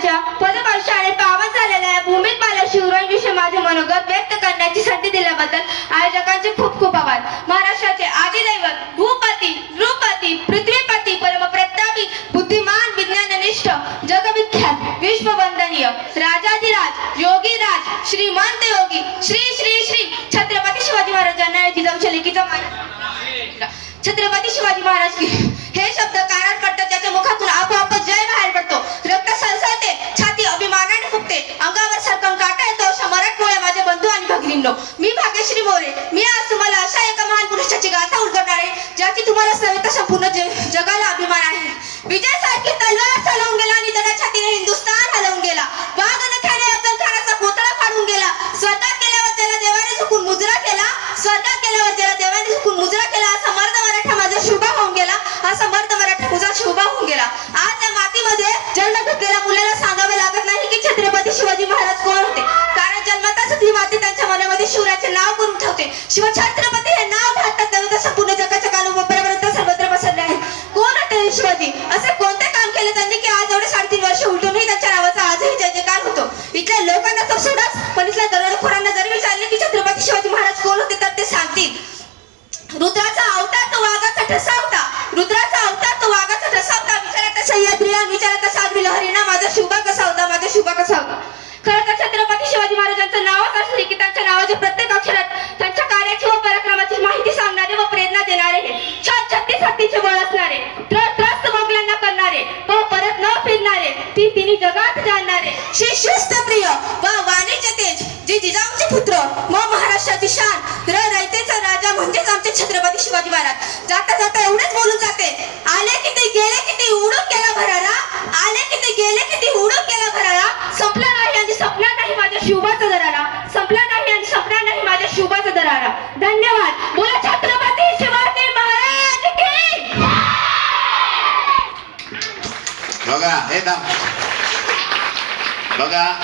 महाराजांच्या पदपाशाने पावन झालेल्या या भूमीत मला शिवरायांविषयी माझे मनोगत व्यक्त करण्याची संधी दिल्याबद्दल आयोजकांचे खूप खूप आभार. महाराष्ट्राचे आदिदैवत भूपती, नृपती, पृथ्वीपती, परमप्रतापी, बुद्धिमान, विज्ञाननिष्ठ, जगविख्यात, विश्ववंदनीय, राजाधिराज, योगीराज, श्रीमंत योगी, श्री श्री श्री छत्रपती शिवाजी महाराजांना जिजाऊच्या लेकीचा मान. छत्रपती शिवाजी महाराज की हे शब्द कानात पडतात, त्याच्या मुखातून आपोआप जय बाहेर पडतो, रक्त सळसळते, छाती अभिमानाने फुगते, अंगावर सरकन काटा येतो. अशा मराठमोळ्या माझे बंधू आणि भगिनींनो, मी भाग्यश्री मोरे. मी आज तुम्हाला अशा एका महान पुरुषाची गाथा उलगडणार आहे, ज्याची तुम्हाला नव्हे तर संपूर्ण जगाला अभिमान आहे. विजयासारखी तलवार चालवून गेला आणि त्याच्या छातीने हिंदुस्थान हलवून गेला. वाघ नख्याने अफजल खानाचा पुतळा फाडून गेला. स्वर्गात गेल्यावर त्याला देवाने झुकून मुजरा केला. स्वर्गात गेल्यावर त्याला देवाने झुकून मुजरा केला. असा मर्द मराठा माझा शुभा होऊन गेला. असा मर्द मराठा तुझा शुभा होऊन गेला. आज या मातीमध्ये जन्म घेतलेल्या मुलाला सांगावे लागत नाही की छत्रपती शिवाजी महाराज कोण होते, कारण जन्मताच ही माती त्यांच्या मनामध्ये शिवराचे नाव करून ठेवते. शिवछत्रपती हे नाव भारतात नव्हे तर संपूर्ण जगाच्या कानाकोपऱ्यापर्यंत सर्वत्र पसरले आहे. कोण होते शिवाजी? असे कोणते काम केले त्यांनी की आज एवढे 3.5 वर्ष उलटूनही त्यांच्या नावाचा आजही जय जयकार होतो. इथल्या लोकांना तर सोडाच, पण इथल्या दरोडेखोरांना जरी विचारले की छत्रपती शिवाजी महाराज कोण होते तर ते सांगतील. रुद्राचा अवतार तो वाघाचा ठसा होता. रुद्राचा अवतार तो वाघाचा ठसा होता. विचारात सह्याद्रीला, विचारात सागरी लहरीना माझा शुभा कसा होता, माझा शुभा कसा होता. खरं तर छत्रपती शिवाजी महाराजांचं नावच असले की त्यांच्या नावाच्या प्रत्येक अक्षरात त्यांच्या कार्याची व पराक्रमाची माहिती सांगणारे व प्रेरणा देणारे, छत्तीस हत्तीचे बळ असणारे, त्रस्त मोगलांना करणारे व परत न फिरणारे, तिन्ही जगात जाणणारे, शिष्यस्तप्रिय व वाणीचे तेज, जे जिजाऊचे पुत्र व महाराष्ट्राची शान, रयतेचा राजा म्हणजेच आमचे छत्रपती शिवाजी महाराज. जाता जाता एवढेच बोलून जाते, आले किती गेले किती उडून गेला भरारा, आले किती गेले किती उडून गेला भरारा, संपला नाही आणि संपणार नाही माझ्या शिवबाचा दरारा, संपला नाही आणि संपणार नाही माझ्या शिवबाचा दरारा. धन्यवाद. बोला छत्रपती शिवाजी महाराज की. बघा हे बघा.